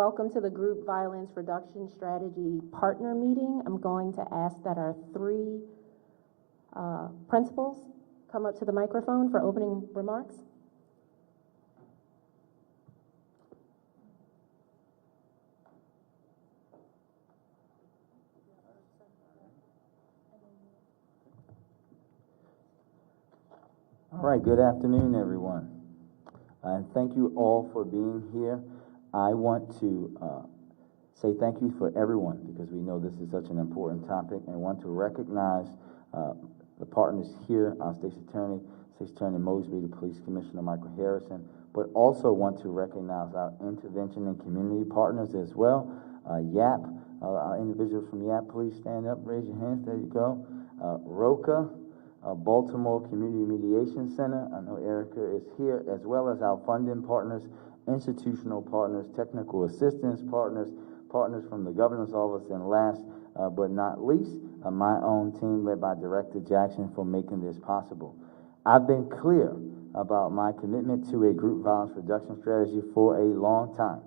Welcome to the Group Violence Reduction Strategy Partner Meeting. I'm going to ask that our three principals come up to the microphone for opening remarks. All right, good afternoon, everyone. And thank you all for being here. I want to say thank you for everyone because we know this is such an important topic, and want to recognize the partners here, our State's Attorney Mosby, the Police Commissioner Michael Harrison, but also want to recognize our intervention and community partners as well. YAP, our individuals from YAP, please stand up, raise your hands, there you go. ROCA, Baltimore Community Mediation Center, I know Erica is here, as well as our funding partners, institutional partners, technical assistance partners, partners from the governor's office, and last but not least, my own team led by Director Jackson for making this possible. I've been clear about my commitment to a group violence reduction strategy for a long time.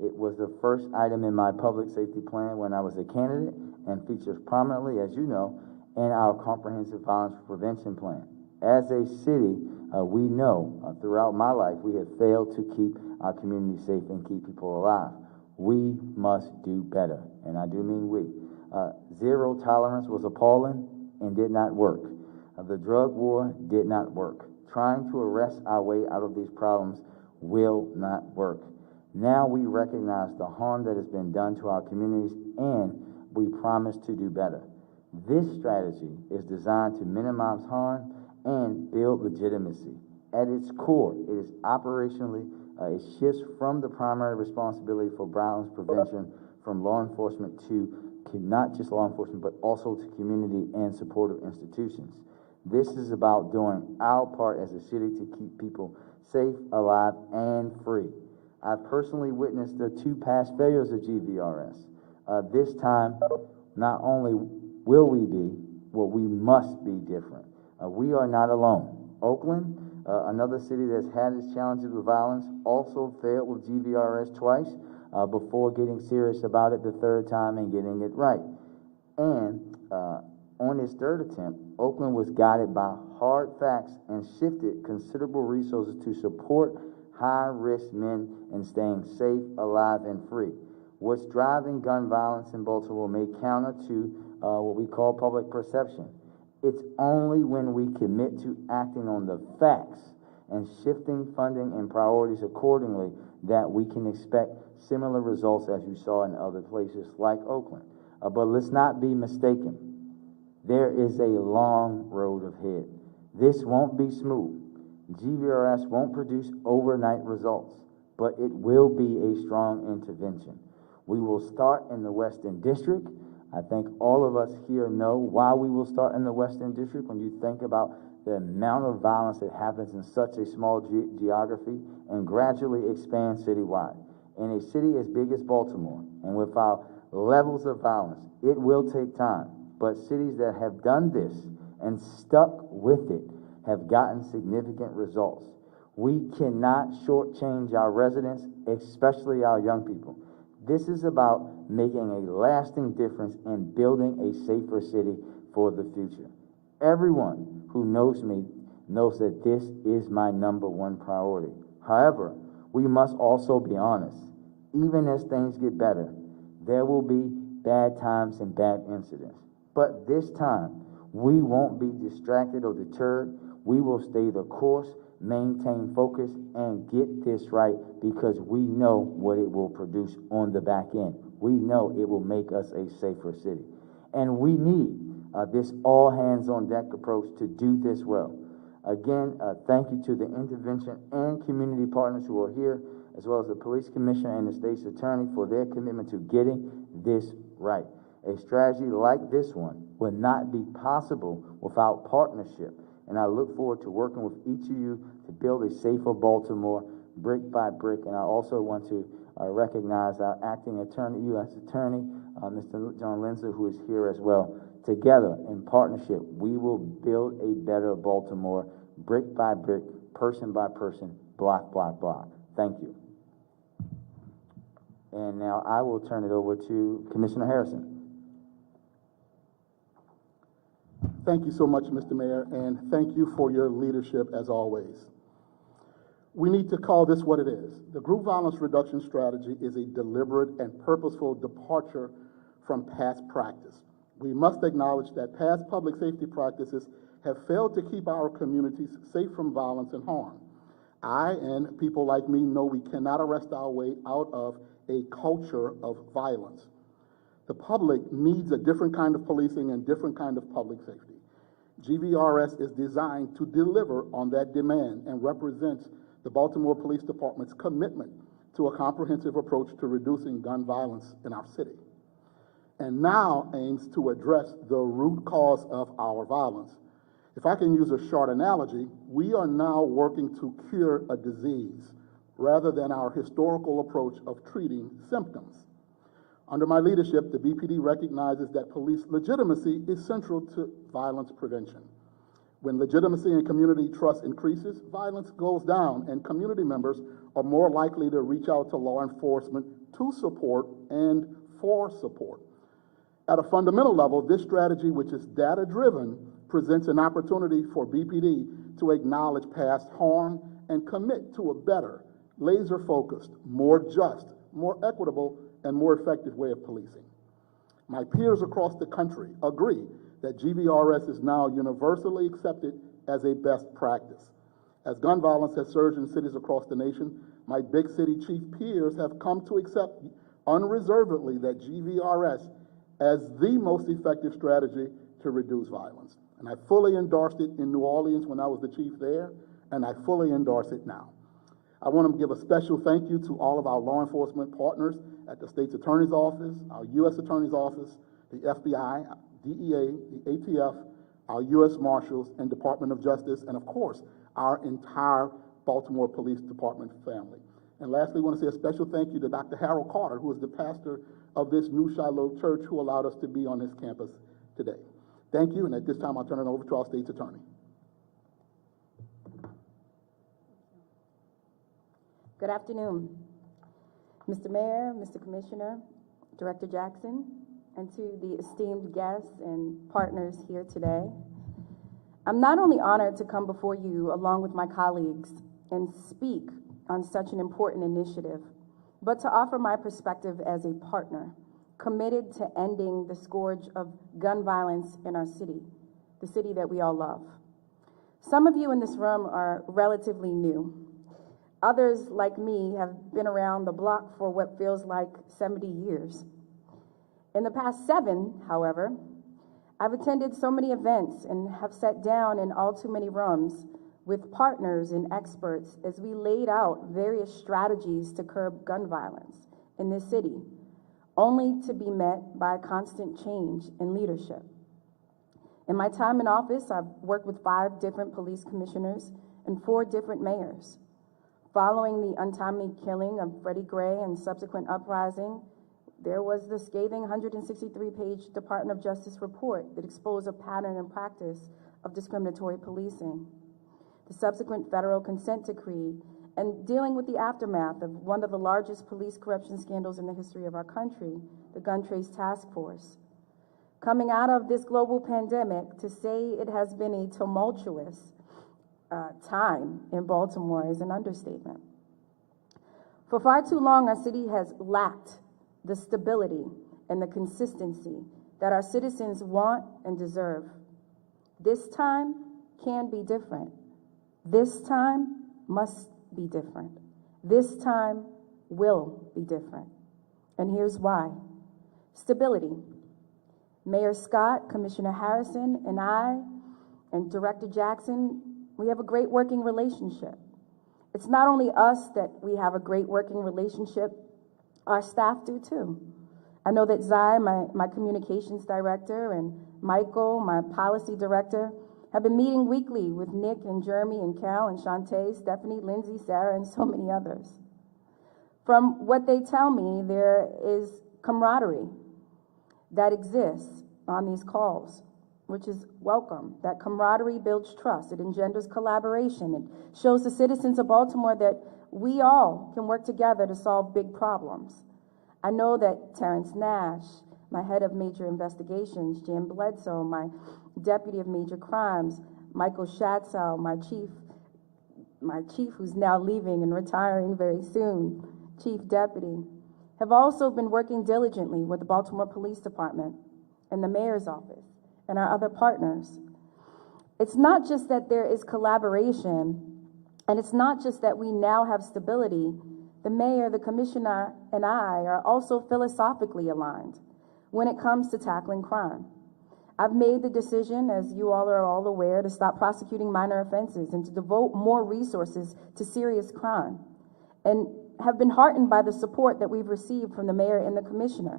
It was the first item in my public safety plan when I was a candidate and features prominently, as you know, in our comprehensive violence prevention plan. As a city, we know throughout my life we have failed to keep our community safe and keep people alive. We must do better, and I do mean we. Zero tolerance was appalling and did not work. The drug war did not work. Trying to arrest our way out of these problems will not work. Now we recognize the harm that has been done to our communities, and we promise to do better. This strategy is designed to minimize harm and build legitimacy. At its core, it is operationally, it shifts from the primary responsibility for violence prevention from law enforcement to not just law enforcement, but also to community and supportive institutions. This is about doing our part as a city to keep people safe, alive, and free. I've personally witnessed the two past failures of GVRS. This time, not only will we be, well, we must be different. We are not alone. Oakland, another city that's had its challenges with violence, also failed with GVRS twice before getting serious about it the third time and getting it right. And on its third attempt, Oakland was guided by hard facts and shifted considerable resources to support high-risk men in staying safe, alive, and free. What's driving gun violence in Baltimore may counter to what we call public perception. It's only when we commit to acting on the facts and shifting funding and priorities accordingly that we can expect similar results as you saw in other places like Oakland. But let's not be mistaken. There is a long road ahead. This won't be smooth. GVRS won't produce overnight results, but it will be a strong intervention. We will start in the Western District. I think all of us here know why we will start in the Western District when you think about the amount of violence that happens in such a small geography, and gradually expand citywide. In a city as big as Baltimore, and with our levels of violence, it will take time, but cities that have done this and stuck with it have gotten significant results. We cannot shortchange our residents, especially our young people. This is about making a lasting difference and building a safer city for the future. Everyone who knows me knows that this is my #1 priority. However, we must also be honest. Even as things get better, there will be bad times and bad incidents. But this time, we won't be distracted or deterred. We will stay the course, maintain focus, and get this right because we know what it will produce on the back end. We know it will make us a safer city. And we need this all-hands-on-deck approach to do this well. Again, thank you to the intervention and community partners who are here, as well as the police commissioner and the state's attorney for their commitment to getting this right. A strategy like this one would not be possible without partnership. And I look forward to working with each of you to build a safer Baltimore brick by brick. And I also want to recognize our acting attorney, U.S. Attorney, Mr. John Lindsay, who is here as well. Together, in partnership, we will build a better Baltimore, brick by brick, person by person, block by block. Thank you. And now I will turn it over to Commissioner Harrison. Thank you so much, Mr. Mayor, and thank you for your leadership as always. We need to call this what it is. The group violence reduction strategy is a deliberate and purposeful departure from past practice. We must acknowledge that past public safety practices have failed to keep our communities safe from violence and harm. I and people like me know we cannot arrest our way out of a culture of violence. The public needs a different kind of policing and different kind of public safety. GVRS is designed to deliver on that demand and represents the Baltimore Police Department's commitment to a comprehensive approach to reducing gun violence in our city, and now aims to address the root cause of our violence. If I can use a short analogy, we are now working to cure a disease rather than our historical approach of treating symptoms. Under my leadership, the BPD recognizes that police legitimacy is central to violence prevention. When legitimacy and community trust increases, violence goes down, and community members are more likely to reach out to law enforcement to support and for support. At a fundamental level, this strategy, which is data-driven, presents an opportunity for BPD to acknowledge past harm and commit to a better, laser-focused, more just, more equitable, and more effective way of policing. My peers across the country agree that GVRS is now universally accepted as a best practice. As gun violence has surged in cities across the nation, my big city chief peers have come to accept unreservedly that GVRS as the most effective strategy to reduce violence. And I fully endorsed it in New Orleans when I was the chief there, and I fully endorse it now. I want to give a special thank you to all of our law enforcement partners at the State's Attorney's Office, our U.S. Attorney's Office, the FBI, DEA, the ATF, our U.S. Marshals, and Department of Justice, and of course, our entire Baltimore Police Department family. And lastly, I want to say a special thank you to Dr. Harold Carter, who is the pastor of this New Shiloh Church, who allowed us to be on this campus today. Thank you, and at this time, I'll turn it over to our State's Attorney. Good afternoon, Mr. Mayor, Mr. Commissioner, Director Jackson, and to the esteemed guests and partners here today. I'm not only honored to come before you along with my colleagues and speak on such an important initiative, but to offer my perspective as a partner committed to ending the scourge of gun violence in our city, the city that we all love. Some of you in this room are relatively new. Others, like me, have been around the block for what feels like 70 years. In the past 7, however, I've attended so many events and have sat down in all too many rooms with partners and experts as we laid out various strategies to curb gun violence in this city, only to be met by constant change in leadership. In my time in office, I've worked with 5 different police commissioners and 4 different mayors. Following the untimely killing of Freddie Gray and subsequent uprising, there was the scathing 163-page Department of Justice report that exposed a pattern and practice of discriminatory policing. The subsequent federal consent decree and dealing with the aftermath of one of the largest police corruption scandals in the history of our country, the Gun Trace Task Force. Coming out of this global pandemic, to say it has been a tumultuous time in Baltimore is an understatement. For far too long, our city has lacked the stability and the consistency that our citizens want and deserve. This time can be different. This time must be different. This time will be different. And here's why. Stability. Mayor Scott, Commissioner Harrison, and I, and Director Jackson, we have a great working relationship. It's not only us that we have a great working relationship, our staff do too. I know that Zai, my communications director, and Michael, my policy director, have been meeting weekly with Nick and Jeremy and Cal and Shantay, Stephanie, Lindsay, Sarah, and so many others. From what they tell me, there is camaraderie that exists on these calls, which is welcome. That camaraderie builds trust. It engenders collaboration. It shows the citizens of Baltimore that we all can work together to solve big problems. I know that Terrence Nash, my head of major investigations, Jim Bledsoe, my deputy of major crimes, Michael Schatzow, my chief who's now leaving and retiring very soon, chief deputy, have also been working diligently with the Baltimore Police Department and the mayor's office and our other partners. It's not just that there is collaboration, and it's not just that we now have stability. The mayor, the commissioner, and I are also philosophically aligned when it comes to tackling crime. I've made the decision, as you all are all aware, to stop prosecuting minor offenses and to devote more resources to serious crime, and have been heartened by the support that we've received from the mayor and the commissioner.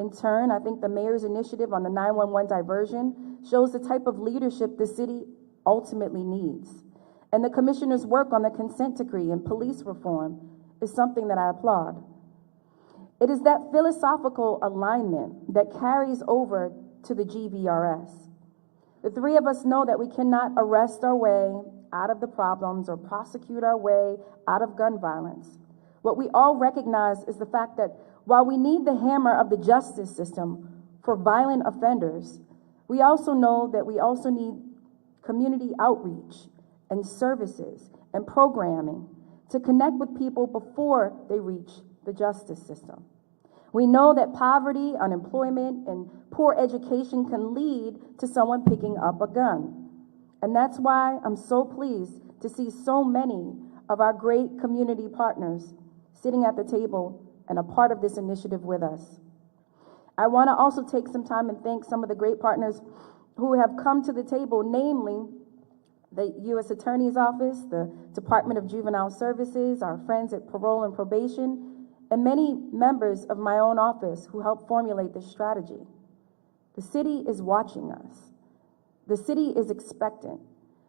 In turn, I think the mayor's initiative on the 911 diversion shows the type of leadership the city ultimately needs. And the commissioner's work on the consent decree and police reform is something that I applaud. It is that philosophical alignment that carries over to the GVRS. The three of us know that we cannot arrest our way out of the problems or prosecute our way out of gun violence. What we all recognize is the fact that while we need the hammer of the justice system for violent offenders, we also know that we also need community outreach and services and programming to connect with people before they reach the justice system. We know that poverty, unemployment, and poor education can lead to someone picking up a gun. And that's why I'm so pleased to see so many of our great community partners sitting at the table and a part of this initiative with us. I want to also take some time and thank some of the great partners who have come to the table, namely the U.S. Attorney's Office, the Department of Juvenile Services, our friends at Parole and Probation, and many members of my own office who helped formulate this strategy. The city is watching us. The city is expectant.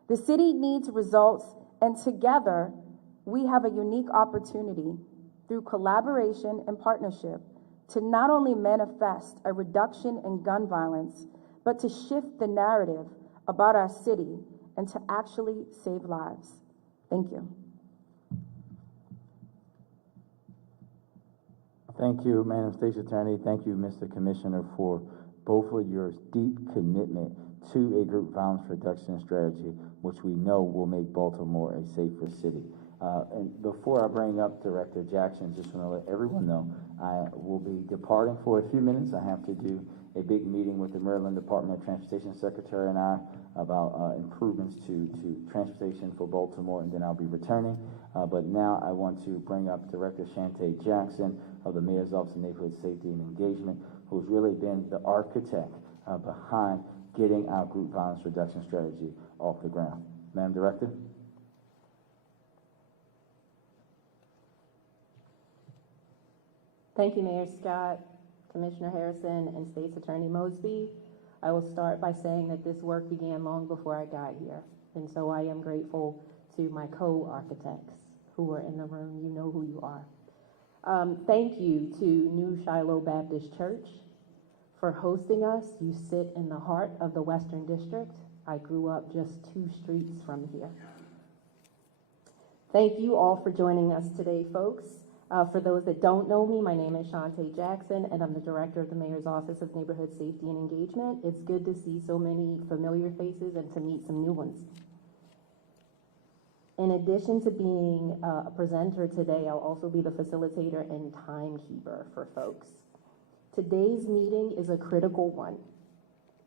The city needs results, and together we have a unique opportunity through collaboration and partnership to not only manifest a reduction in gun violence, but to shift the narrative about our city and to actually save lives. Thank you. Thank you, Madam State's Attorney. Thank you, Mr. Commissioner, for both of your deep commitment to a group violence reduction strategy, which we know will make Baltimore a safer city. And before I bring up Director Jackson, just want to let everyone know I will be departing for a few minutes. I have to do a big meeting with the Maryland Department of Transportation Secretary and I about improvements to transportation for Baltimore, and then I'll be returning. But now I want to bring up Director Shantay Jackson of the Mayor's Office of Neighborhood Safety and Engagement, who's really been the architect behind getting our group violence reduction strategy off the ground. Madam Director? Thank you, Mayor Scott, Commissioner Harrison, and State's Attorney Mosby. I will start by saying that this work began long before I got here, and so I am grateful to my co-architects who are in the room. You know who you are. Thank you to New Shiloh Baptist Church for hosting us. You sit in the heart of the Western District. I grew up just 2 streets from here. Thank you all for joining us today, folks. For those that don't know me, my name is Shantay Jackson, and I'm the Director of the Mayor's Office of Neighborhood Safety and Engagement. It's good to see so many familiar faces and to meet some new ones. In addition to being a presenter today, I'll also be the facilitator and timekeeper for folks. Today's meeting is a critical one.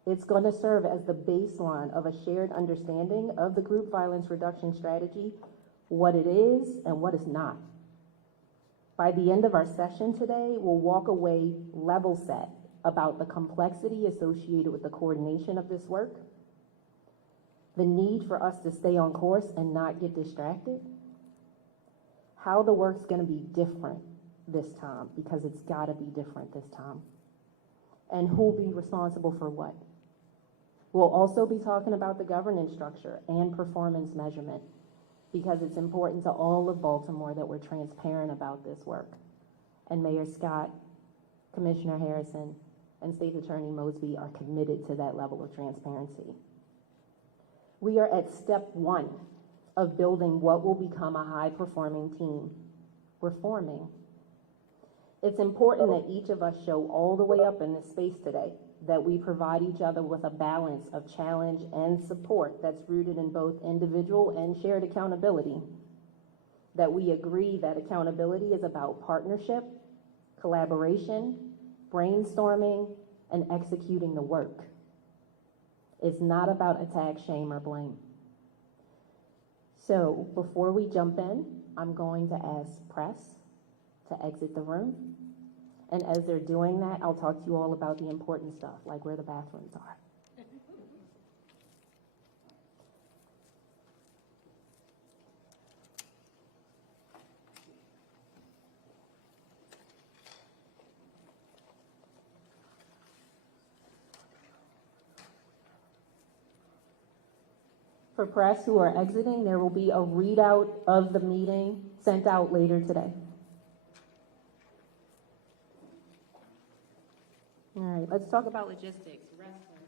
It's going to serve as the baseline of a shared understanding of the group violence reduction strategy, what it is and what it's not. By the end of our session today, we'll walk away level set about the complexity associated with the coordination of this work, the need for us to stay on course and not get distracted, how the work's going to be different this time, because it's got to be different this time, and who'll be responsible for what. We'll also be talking about the governance structure and performance measurement, because it's important to all of Baltimore that we're transparent about this work. And Mayor Scott, Commissioner Harrison, and State Attorney Mosby are committed to that level of transparency. We are at step 1 of building what will become a high-performing team. We're forming. It's important that each of us show all the way up in this space today that we provide each other with a balance of challenge and support that's rooted in both individual and shared accountability. That we agree that accountability is about partnership, collaboration, brainstorming, and executing the work. It's not about attack, shame, or blame. So before we jump in, I'm going to ask press to exit the room. And as they're doing that, I'll talk to you all about the important stuff, like where the bathrooms are. For press who are exiting, there will be a readout of the meeting sent out later today. All right, let's talk about logistics, restrooms.